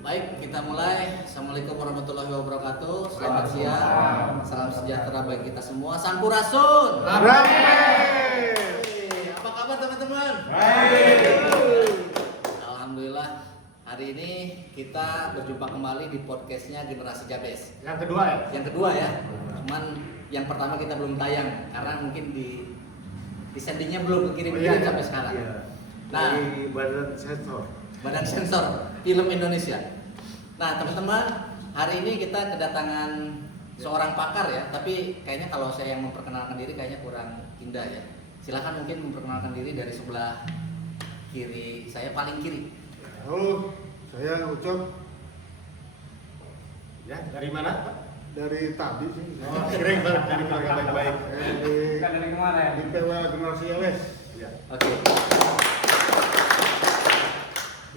Baik, kita mulai. Assalamualaikum warahmatullahi wabarakatuh. Selamat siang. Salam sejahtera bagi kita semua. Sampurasun. Apa kabar teman-teman? Baik. Alhamdulillah. Hari ini kita berjumpa kembali di podcastnya Generasi Jabes. Yang kedua ya? Yang kedua ya. Cuman yang pertama kita belum tayang karena mungkin di sendingnya belum kirim-kirim sampai sekarang. Iya. Nah, Dari Badan Sensor Film Indonesia. Nah, teman-teman, hari ini kita kedatangan seorang pakar ya, tapi kayaknya kalau saya yang memperkenalkan diri kayaknya kurang indah ya. Silakan mungkin memperkenalkan diri dari sebelah kiri, saya paling kiri. Halo, saya Ucok. Ya, dari mana Pak? Dari tadi sih. Oh, kering banget dari keluarga baik-baik. Dari kemarin. Di PW Generasi Jabes. Ya. Oke.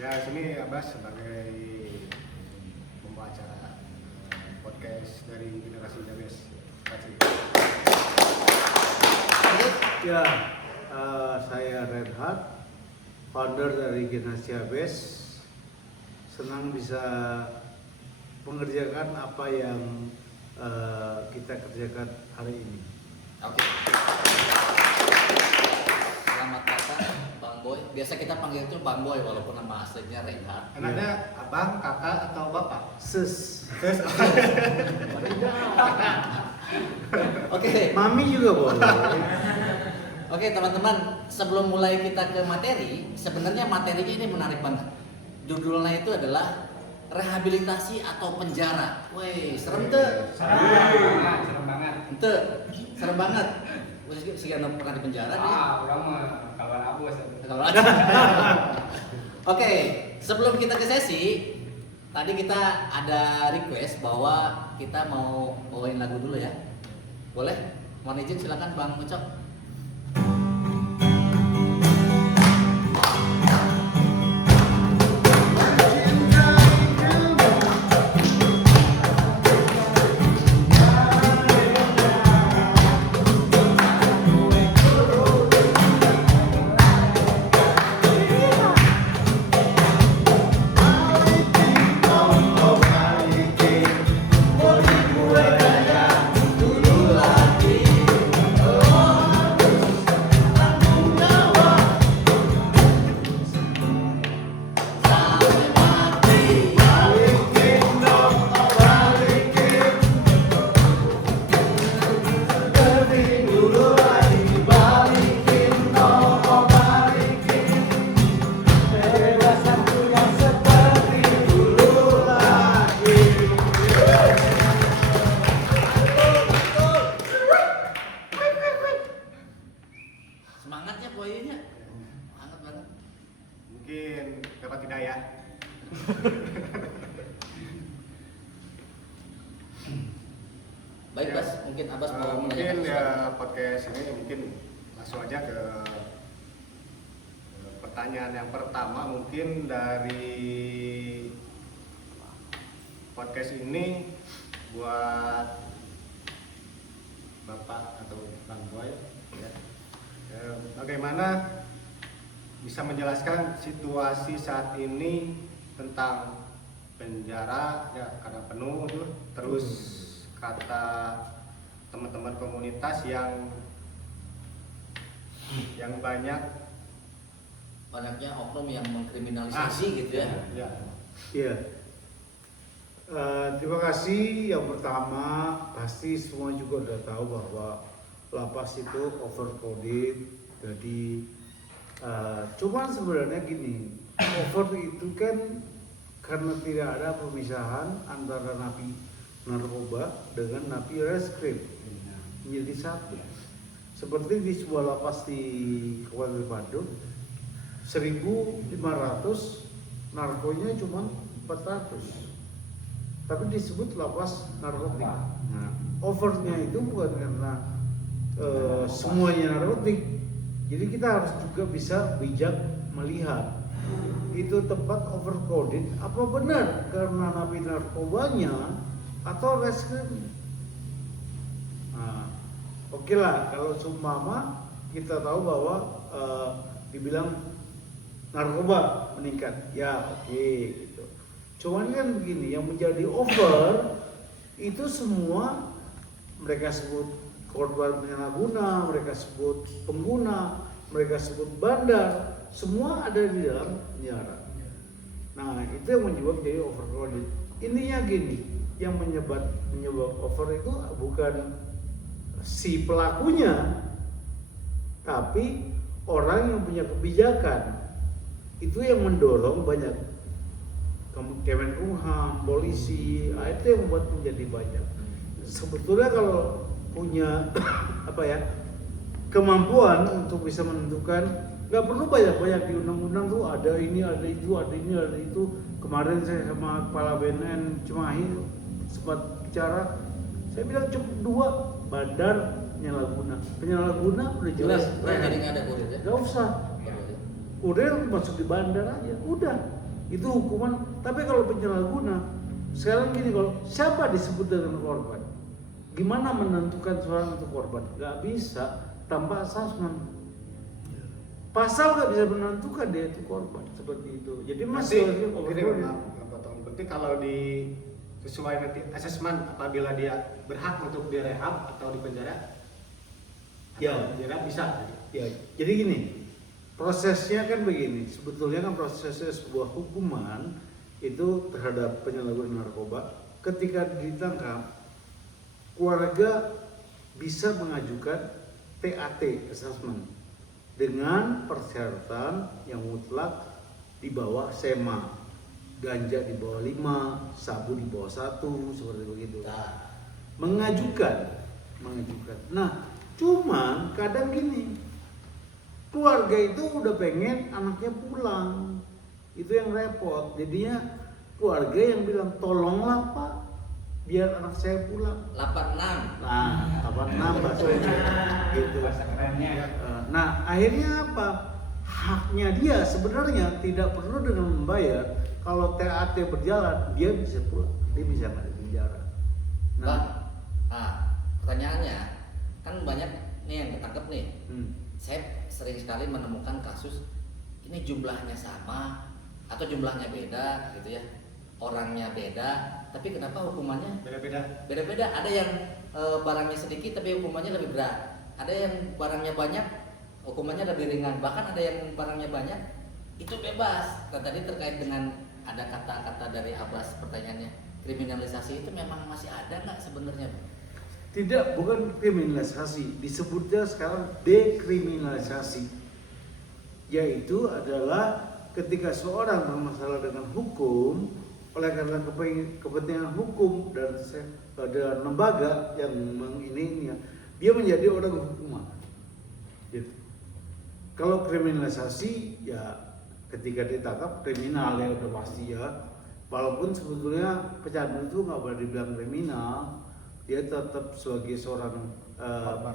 Ya, sini Abbas sebagai pembawa acara podcast dari Generasi Jabes. Ya, saya Renhat, founder dari Generasi Jabes. Senang bisa mengerjakan apa yang kita kerjakan hari ini. Oke. Selamat datang Bang Boy. Biasa kita panggil itu Bang Boy walaupun nama aslinya Renhat. Enaknya abang, kakak, atau bapak? Ses, Oke. mami juga boleh. Oke teman-teman, sebelum mulai kita ke materi, sebenarnya materinya ini menarik banget. Judulnya itu adalah rehabilitasi atau penjara. Woi, serem tuh. Serem banget. Ente, serem banget. Sekian pernah di penjara nih. Orang mah kalau abus. Kalau ada. Oke, sebelum kita ke sesi, tadi kita ada request bahwa kita mau bawain lagu dulu ya. Boleh? Mohon izin silakan Bang Ucok. Semangatnya poinnya. Semangat banget. Mungkin dapat hidayah. Baik, Bas. Mungkin Abbas mau Mungkin menanyakan ya sesuatu. podcast ini mungkin langsung aja ke pertanyaan yang pertama. Mungkin dari podcast ini buat Bapak atau Bang Boy ya. Bagaimana bisa menjelaskan situasi saat ini tentang penjara ya karena penuh tuh, terus kata teman-teman komunitas yang Banyaknya oknum yang mengkriminalisasi gitu ya. ya. Iya. Terima kasih. Yang pertama, pasti semua juga udah tahu bahwa lapas itu overcrowded. Jadi, cuman sebenarnya gini, over itu kan karena tidak ada pemisahan antara napi narkoba dengan napi reskrim menjadi satu. Seperti di sebuah lapas di Kabupaten Bandung, 1.500 narkonya cuma 400. Tapi disebut lapas narkotik. Nah, overnya itu bukan karena semuanya narkotik. Jadi kita harus juga bisa bijak melihat itu tempat overcrowded apa benar karena napi narkobanya atau reskrim. Nah, oke lah kalau seumpama kita tahu bahwa dibilang narkoba meningkat, ya oke gitu. Cuman kan begini, yang menjadi over itu semua mereka sebut korban penyalahguna, mereka sebut pengguna, mereka sebut bandar, semua ada di dalam penjara. Nah itu yang menyebab jadi overcrowded. Intinya gini, yang menyebab over itu bukan si pelakunya, tapi orang yang punya kebijakan. Itu yang mendorong banyak Kemenkumham, polisi, itu yang membuat menjadi banyak. Sebetulnya kalau punya kemampuan untuk bisa menentukan, nggak perlu banyak-banyak di undang-undang tuh ada ini, ada itu, ada ini, ada itu. Kemarin saya sama kepala BNN Cimahi sempat bicara, saya bilang cukup 2, bandar, penyalahguna udah jelas. Jadi nggak ada kurir ya? Nggak usah. Kurir masuk di bandar aja, udah. Itu hukuman. Tapi kalau penyalahguna, sekarang gini, kalau siapa disebut dengan korban, gimana menentukan seorang itu korban? Gak bisa tanpa asesmen. Pasal gak bisa menentukan dia itu korban seperti itu. Jadi masih berarti kalau di sesuai nanti asesmen apabila dia berhak untuk direhab atau dipenjara, ya penjara bisa. Ya, jadi gini. Prosesnya kan begini, sebetulnya kan prosesnya sebuah hukuman itu terhadap penyalahguna narkoba. Ketika ditangkap, keluarga bisa mengajukan TAT assessment dengan persyaratan yang mutlak di bawah SEMA, ganja di bawah 5, sabu di bawah 1, seperti begitu. Mengajukan. Nah, cuma kadang gini, keluarga itu udah pengen anaknya pulang, itu yang repot. Jadinya keluarga yang bilang tolonglah Pak, biar anak saya pulang. 86. Nah, 86 bahasanya gitu. Bahasa kerennya. Nah, akhirnya apa? Haknya dia sebenarnya tidak perlu dengan membayar. Kalau TAT berjalan, dia bisa pulang, dia bisa nggak di penjara. Nah, pertanyaannya kan banyak nih yang ketangkep nih. Saya sering sekali menemukan kasus ini jumlahnya sama atau jumlahnya beda gitu ya, orangnya beda, tapi kenapa hukumannya beda-beda? Ada yang barangnya sedikit tapi hukumannya lebih berat, ada yang barangnya banyak hukumannya lebih ringan, bahkan ada yang barangnya banyak itu bebas. Dan tadi terkait dengan ada kata-kata dari Abbas, pertanyaannya kriminalisasi itu memang masih ada nggak sebenarnya? Tidak, bukan kriminalisasi, disebutnya sekarang dekriminalisasi, yaitu adalah ketika seorang bermasalah dengan hukum, oleh karena kepentingan hukum dan lembaga yang mengininya, dia menjadi orang hukuman. Gitu. Kalau kriminalisasi, ya ketika ditangkap kriminal ya udah pasti ya, walaupun sebetulnya pecandu itu nggak boleh dibilang kriminal. Dia tetap sebagai seorang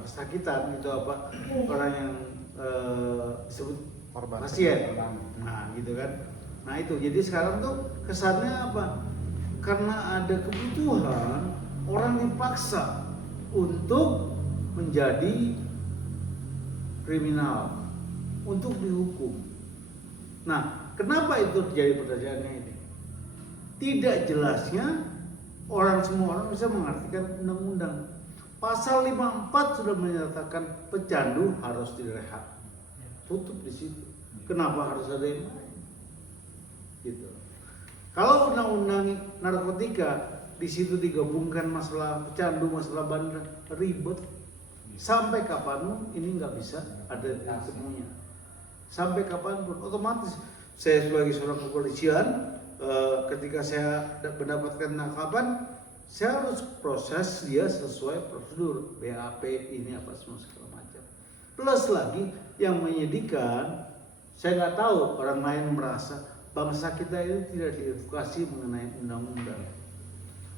kesakitan itu apa, orang yang disebut pasien. Nah gitu kan. Nah itu jadi sekarang tuh kesannya apa, karena ada kebutuhan orang dipaksa untuk menjadi kriminal, untuk dihukum. Nah kenapa itu terjadi pertanyaannya ini? Tidak jelasnya semua orang bisa mengartikan undang-undang. Pasal 54 sudah menyatakan pecandu harus direhab. Tutup di situ. Kenapa harus ada yang lain? Gitu. Kalau undang-undang narkotika di situ digabungkan masalah pecandu, masalah bandar, ribet. Sampai kapanpun ini nggak bisa ada semuanya. Sampai kapanpun otomatis saya sebagai seorang kepolisian, ketika saya mendapatkan tangkapan, saya harus proses dia sesuai prosedur BAP ini apa semua segala macam. Plus lagi yang menyedihkan, saya nggak tahu orang lain merasa bangsa kita ini tidak diedukasi mengenai undang-undang.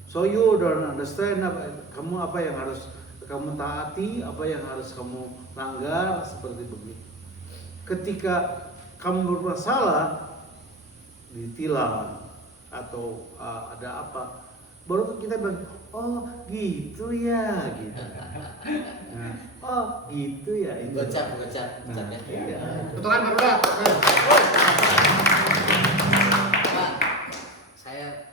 So you don't understand kamu apa yang harus kamu taati, apa yang harus kamu langgar, seperti begitu. Ketika kamu bermasalah ditilang atau ada apa, baru kita bilang, oh gitu ya, gitu. Nah, oh gitu ya. Gocap ya. Iya. Betul kan Pak? Pak, saya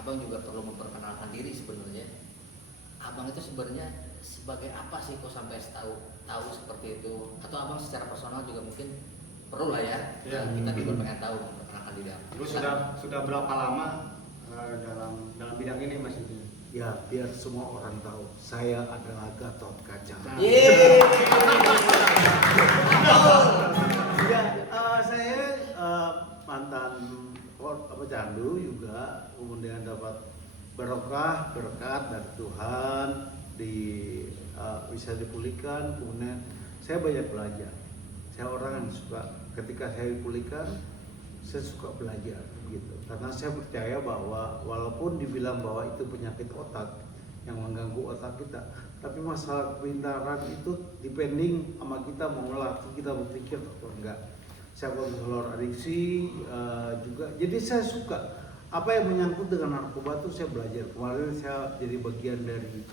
Abang juga perlu memperkenalkan diri sebenarnya. Abang itu sebenarnya sebagai apa sih kok sampai tahu seperti itu? Atau abang secara personal juga mungkin perlu lah ya. Iya. Kita juga pengen tahu memperkenalkan diri abang. Terus sudah berapa lama dalam bidang ini Mas itu? Ya, biar semua orang tahu saya adalah Gatot Kaca. Yeay. Ya, saya mantan pecandu juga, kemudian dapat berkah berkat dari Tuhan, bisa dipulihkan. Kemudian saya banyak belajar. Saya orang yang suka, ketika saya dipulihkan, saya suka belajar gitu. Karena saya percaya bahwa walaupun dibilang bahwa itu penyakit otak yang mengganggu otak kita, tapi masalah kepintaran itu depending sama kita mau melatih kita berpikir atau enggak. Saya konselor adiksi juga, jadi saya suka apa yang menyangkut dengan narkoba itu saya belajar. Kemarin saya jadi bagian dari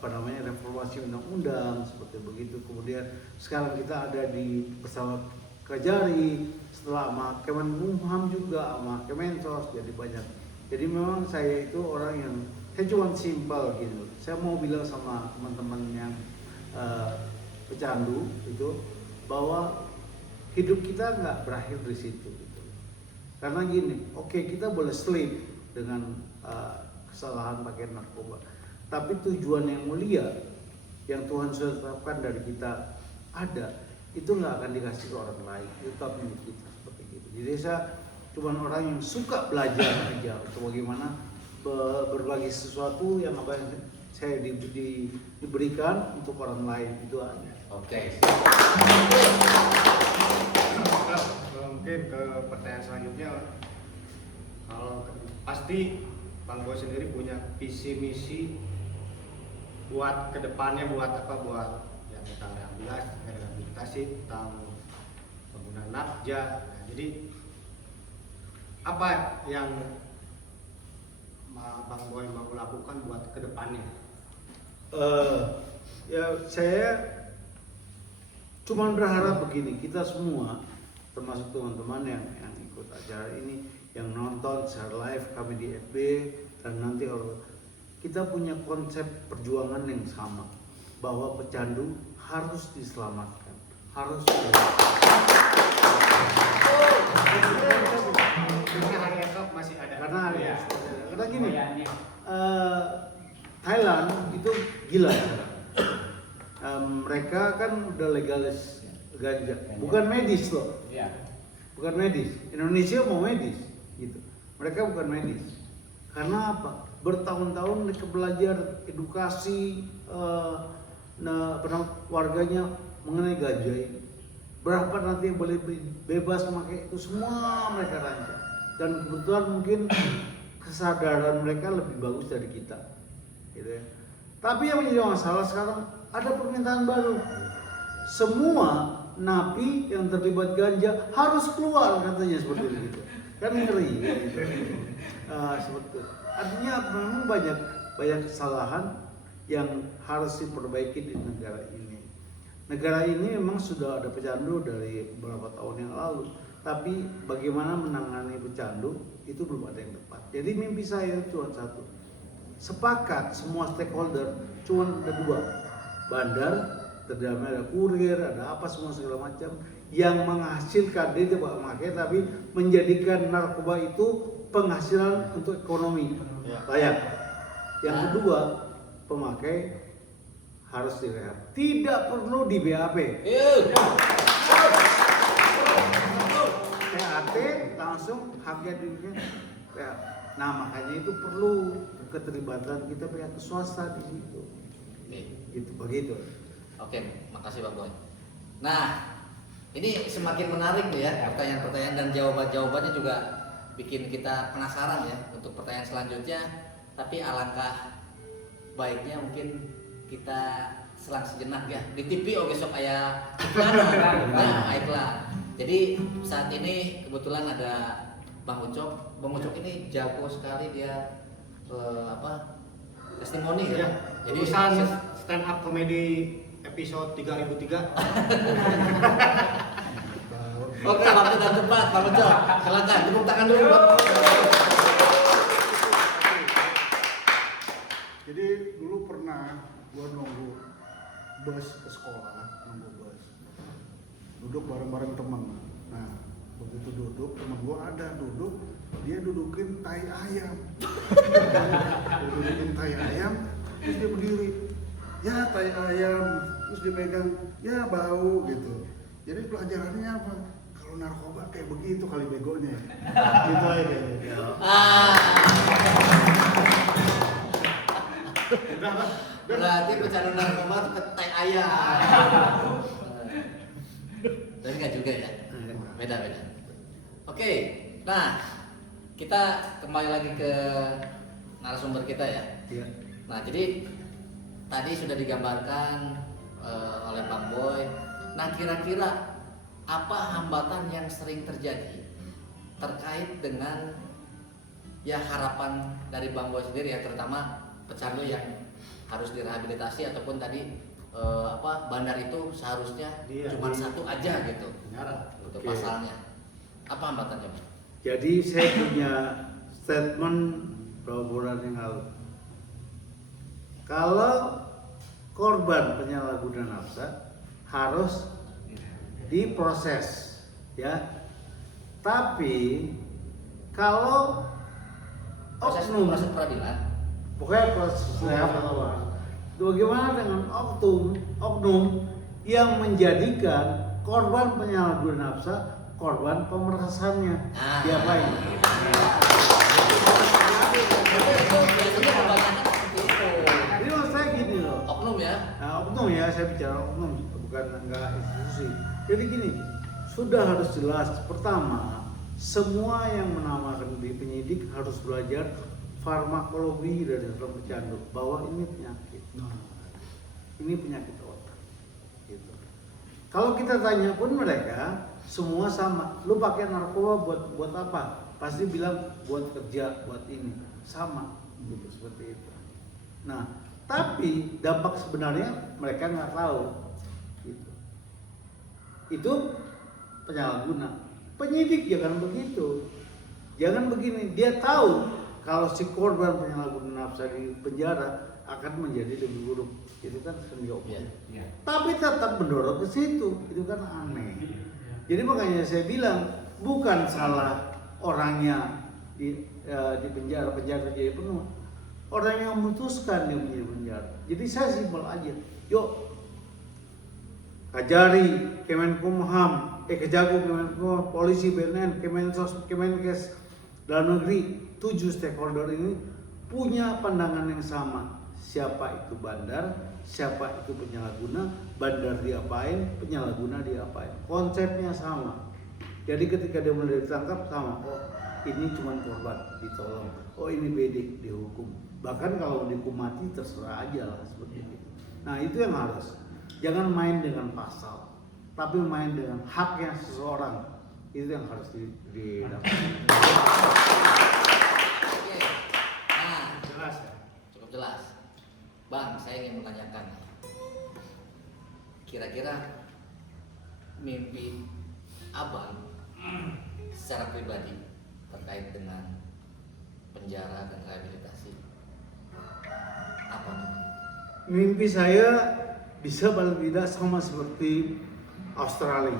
reformasi undang-undang seperti begitu. Kemudian sekarang kita ada di bersama Kajari, setelah sama Kemenkumham juga sama Kemensos, jadi banyak. Jadi memang saya itu orang yang saya cuma simpel gitu. Saya mau bilang sama teman-teman yang pecandu itu bahwa hidup kita nggak berakhir di situ gitu. Karena gini, oke, kita boleh slip dengan kesalahan pakai narkoba, tapi tujuan yang mulia yang Tuhan sudah tetapkan dari kita ada, itu nggak akan dikasih ke orang lain, itu tetap milik kita seperti itu. Jadi saya cuma orang yang suka belajar aja untuk bagaimana berbagi sesuatu yang apa yang saya diberikan untuk orang lain, itu aja. Oke. Mungkin ke pertanyaan selanjutnya, kalau pasti Bang Boy sendiri punya visi misi buat kedepannya, buat apa, buat ya tentang rehabilitasi, tentang penggunaan nafja. Nah, jadi apa yang Bang Boy mau lakukan buat kedepannya? Ya saya cuman berharap begini, kita semua termasuk teman-teman yang ikut acara ini, yang nonton secara live kami di FB, dan nanti kita punya konsep perjuangan yang sama, bahwa pecandu harus diselamatkan, harus Karena hari esok masih ada. Karena gini, Thailand itu gila. Mereka kan udah legalis ganja, bukan medis loh. Iya. Bukan medis. Indonesia mau medis gitu. Mereka bukan medis. Karena apa? Bertahun-tahun mereka belajar edukasi warganya mengenai ganja ini. Berapa nanti yang boleh bebas memakai itu, semua mereka rancang. Dan kebetulan mungkin kesadaran mereka lebih bagus dari kita, gitu ya. Tapi yang menjadi masalah sekarang ada permintaan baru. Semua napi yang terlibat ganja harus keluar, katanya seperti itu. Kan ngeri gitu. Seperti itu. Artinya memang banyak kesalahan yang harus diperbaiki di negara ini. Negara ini memang sudah ada pecandu dari beberapa tahun yang lalu, tapi bagaimana menangani pecandu itu belum ada yang tepat. Jadi mimpi saya cuma satu, sepakat semua stakeholder, cuma ada dua, bandar, terdalamnya ada kurir, ada apa semua segala macam yang menghasilkan, dia tidak memakai tapi menjadikan narkoba itu penghasilan untuk ekonomi layak. Yang kedua, pemakai harus direhab, tidak perlu di BAP. THT langsung haknya dirinya. Nah makanya itu perlu keterlibatan kita pihak swasta di situ. Gitu begitu. Oke, makasih Bang Boy. Nah, ini semakin menarik nih ya, pertanyaan-pertanyaan dan jawaban-jawabannya juga bikin kita penasaran ya untuk pertanyaan selanjutnya. Tapi alangkah baiknya mungkin kita selang sejenak ya. Di TV besok kayak iklan. Nah, iklan. Jadi saat ini kebetulan ada Bang Ucok. Bang Ucok ini jago sekali dia testimoni ya. Jadi stand up comedy episode 3003. Oke, waktu dan tempat Bang Ucok. Silakan tepuk tangan dulu. Jadi dulu pernah gua nunggu bus ke sekolah, nunggu bus. Duduk bareng-bareng teman. Nah, begitu duduk, teman gua ada duduk, dia dudukin tai ayam. Dudukin tai ayam, terus dia berdiri. Ya tai ayam, terus dia pegang, ya bau gitu. Jadi pelajarannya apa? Kalau narkoba kayak begitu kali begonya. Gitu aja. Ah, Udah lah. berarti pecandu narkoba itu tai ayam. Tapi enggak juga ya. Beda-beda. Oke, nah kita kembali lagi ke narasumber kita ya. Ya. Nah, jadi tadi sudah digambarkan oleh Bang Boy. Nah, kira-kira apa hambatan yang sering terjadi terkait dengan ya harapan dari Bang Boy sendiri ya, terutama pecandu yang harus direhabilitasi ataupun tadi bandar itu seharusnya Iya, cuma iya. satu aja gitu untuk Oke. pasalnya. Apa hambatannya, Bang? Jadi saya punya statement beberapa bulan yang lalu. Kalau korban penyalahgunaan nafsa harus diproses, ya. Tapi kalau Proses oknum, peradilan. pokoknya proses rehab, bagaimana dengan oknum yang menjadikan korban penyalahgunaan nafsa korban pemerasannya? Nah. Diapain? Itu biasanya kebanyakan seperti itu. Jadi maksud saya gini loh. Oknum ya. Nah, oknum ya, saya bicara oknum, bukan enggak institusi. Jadi gini, sudah harus jelas. Pertama, semua yang menamakan di penyidik harus belajar farmakologi dari seorang pecandu bahwa ini penyakit. Ini penyakit otak. Gitu. Kalau kita tanya pun mereka semua sama. Lu pakai narkoba buat apa? Pasti bilang buat kerja, buat ini. Sama, gitu seperti itu. Nah, tapi dampak sebenarnya mereka nggak tahu. Gitu. Itu penyalahguna. Penyidik jangan begitu. Jangan begini. Dia tahu kalau si korban penyalahgunaan nafsa di penjara akan menjadi lebih buruk. Itu kan senior. Iya. Iya. Tapi tetap mendorong ke situ. Itu kan aneh. Jadi makanya saya bilang bukan salah orangnya di penjara jadi penuh. Orang yang memutuskan dia menjadi penjara. Jadi saya simpel aja. Yuk Kajari, Kemenkumham, Kejagung, Kemenkumham, Polisi, BNN, Kemensos, Kemenkes, Dalam Negeri, 7 stakeholder ini punya pandangan yang sama. Siapa itu bandar, siapa itu penyalahguna, bandar diapain, penyalahguna diapain. Konsepnya sama. Jadi ketika dia mulai ditangkap sama, oh ini cuma korban ditolong, oh ini PD dihukum. Bahkan kalau dihukum mati terserah aja lah seperti itu. Nah itu yang harus. Jangan main dengan pasal, tapi main dengan haknya seseorang. Itu yang harus didapat. Oke. Nah, Jelas ya. cukup jelas. Bang, saya ingin menanyakan. Kira-kira mimpi Abang secara pribadi terkait dengan penjara dan rehabilitasi apa tuh? Mimpi saya bisa paling tidak sama seperti Australia.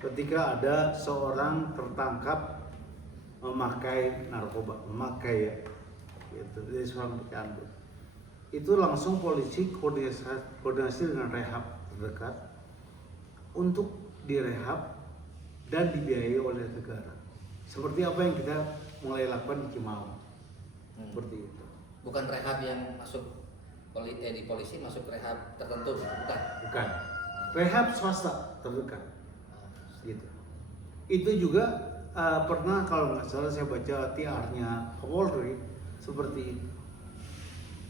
Ketika ada seorang tertangkap memakai narkoba, memakai gitu, dari seorang pecandu. Itu langsung polisi koordinasi dengan rehab terdekat untuk direhab dan dibiayai oleh negara. Seperti apa yang kita mulai lakukan di Cimaung. Seperti itu. Bukan rehab yang masuk di polisi masuk rehab tertentu, bukan? Bukan. Rehab swasta terdekat. Gitu. Itu juga pernah kalau nggak salah saya baca TR-nya Kapolri seperti itu.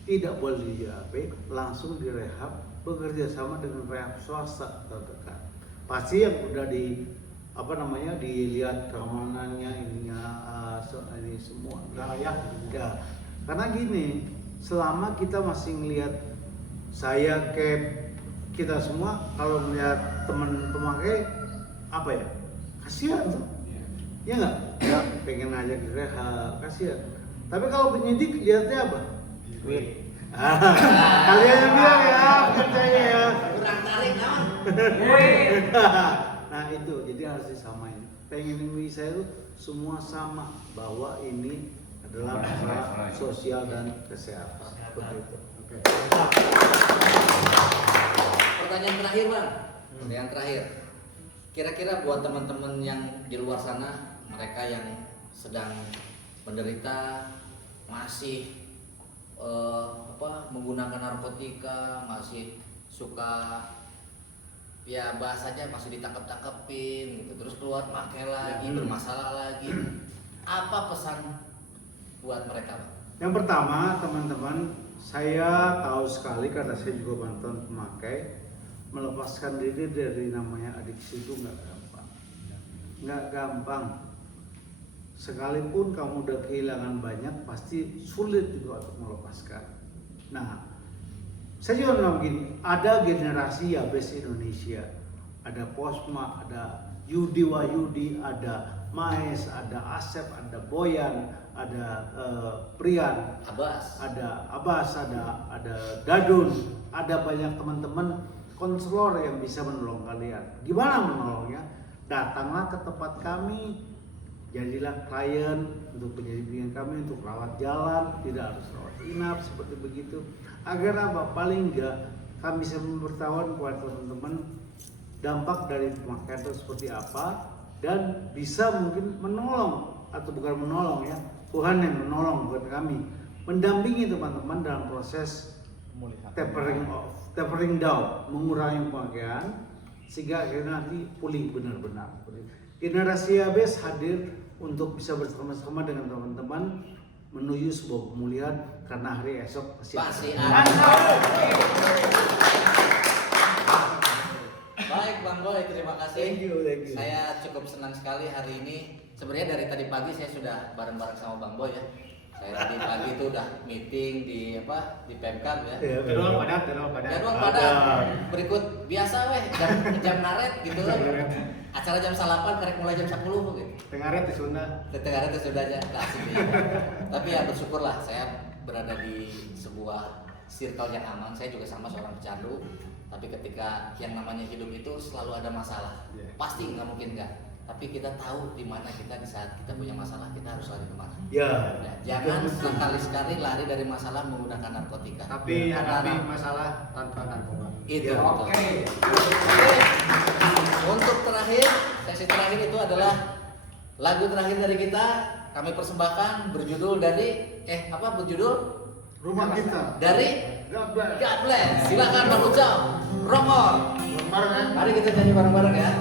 Tidak boleh di JAP, langsung direhab bekerja sama dengan rehab swasta terdekat. Pasti yang udah dilihat keamanannya ininya ini semua layak ya. Karena gini, selama kita masih melihat saya kita semua kalau melihat teman pemakai apa ya, kasihan tuh ya nggak, ya pengen ngajak direhab, kasihan. Tapi kalau penyidik lihatnya apa, Kalian yang bilang ya, bukan saya ya. Kurang tarik naon? Nah itu, jadi harus disamain. Pengen Indonesia itu semua sama, bahwa ini adalah masalah sosial dan kesehatan. Seperti itu. Oke. Pertanyaan terakhir bang, pertanyaan terakhir. Kira-kira buat teman-teman yang di luar sana, mereka yang sedang menderita, masih menggunakan narkotika, masih suka ya bahasanya masih ditangkap-tangkepin gitu, terus keluar pakai lagi, bermasalah lagi. Apa pesan buat mereka bang? Yang pertama, teman-teman, saya tahu sekali karena saya juga mantan pemakai, melepaskan diri dari namanya adiksi itu nggak gampang. Nggak gampang. Sekalipun kamu udah kehilangan banyak, pasti sulit juga untuk melepaskan. Nah, saya juga bilang begini, ada generasi Yabes Indonesia, ada Posma, ada Yudi Wayudi, ada Maes, ada Asep, ada Boyan, ada Prian, ada Abbas, ada Dadun, ada banyak teman-teman konselor yang bisa menolong kalian. Gimana menolongnya? Datanglah ke tempat kami, jadilah klien untuk penyelidikan kami, untuk rawat jalan, tidak harus rawat inap seperti begitu. Agar apa? Paling enggak kami bisa memberitahukan kepada teman-teman dampak dari pemakaian itu seperti apa, dan bisa mungkin menolong, atau bukan menolong ya, Tuhan yang menolong buat kami, mendampingi teman-teman dalam proses tapering down, mengurangi pemakaian sehingga akhirnya nanti pulih benar-benar. Generasi Yabes hadir untuk bisa bersama-sama dengan teman-teman menuju sebuah pemulihan, karena hari esok pasti ada. Baik Bang Boy, terima kasih. Thank you. Saya cukup senang sekali hari ini. Sebenarnya dari tadi pagi saya sudah bareng-bareng sama Bang Boy ya. Saya tadi pagi itu udah meeting di Pemkab ya. Jadwal padat. Jadwal padat. Berikut biasa weh jam ngaret gitu kan. Acara jam 8 karek mulai jam 10 gitu. Tengaret di Sunda. Tengaret itu sudah aja kasih. Tapi ya bersyukurlah saya berada di sebuah circle yang aman. Saya juga sama seorang pecandu. Tapi ketika yang namanya hidup itu selalu ada masalah. Pasti nggak mungkin nggak. Tapi kita tahu di mana kita di saat kita punya masalah, kita harus lari kemana. Ya. Jangan sekali-sekali lari dari masalah menggunakan narkotika. Tapi hadapi masalah tanpa narkoba. Itu. Ya. Oke. Untuk terakhir, sesi terakhir itu adalah lagu terakhir dari kita. Kami persembahkan berjudul dari berjudul Rumah kita. dari God bless. God Bless. Silakan Bang Ucap. Rock on. Bareng ya. Mari kita nyanyi bareng-bareng ya.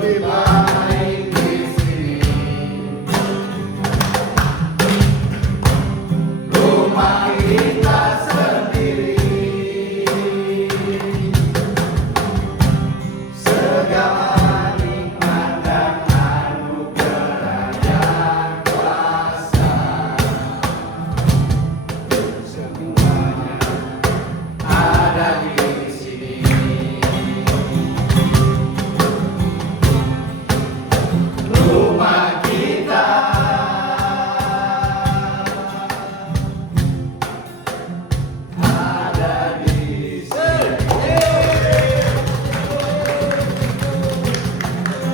Lebih baik.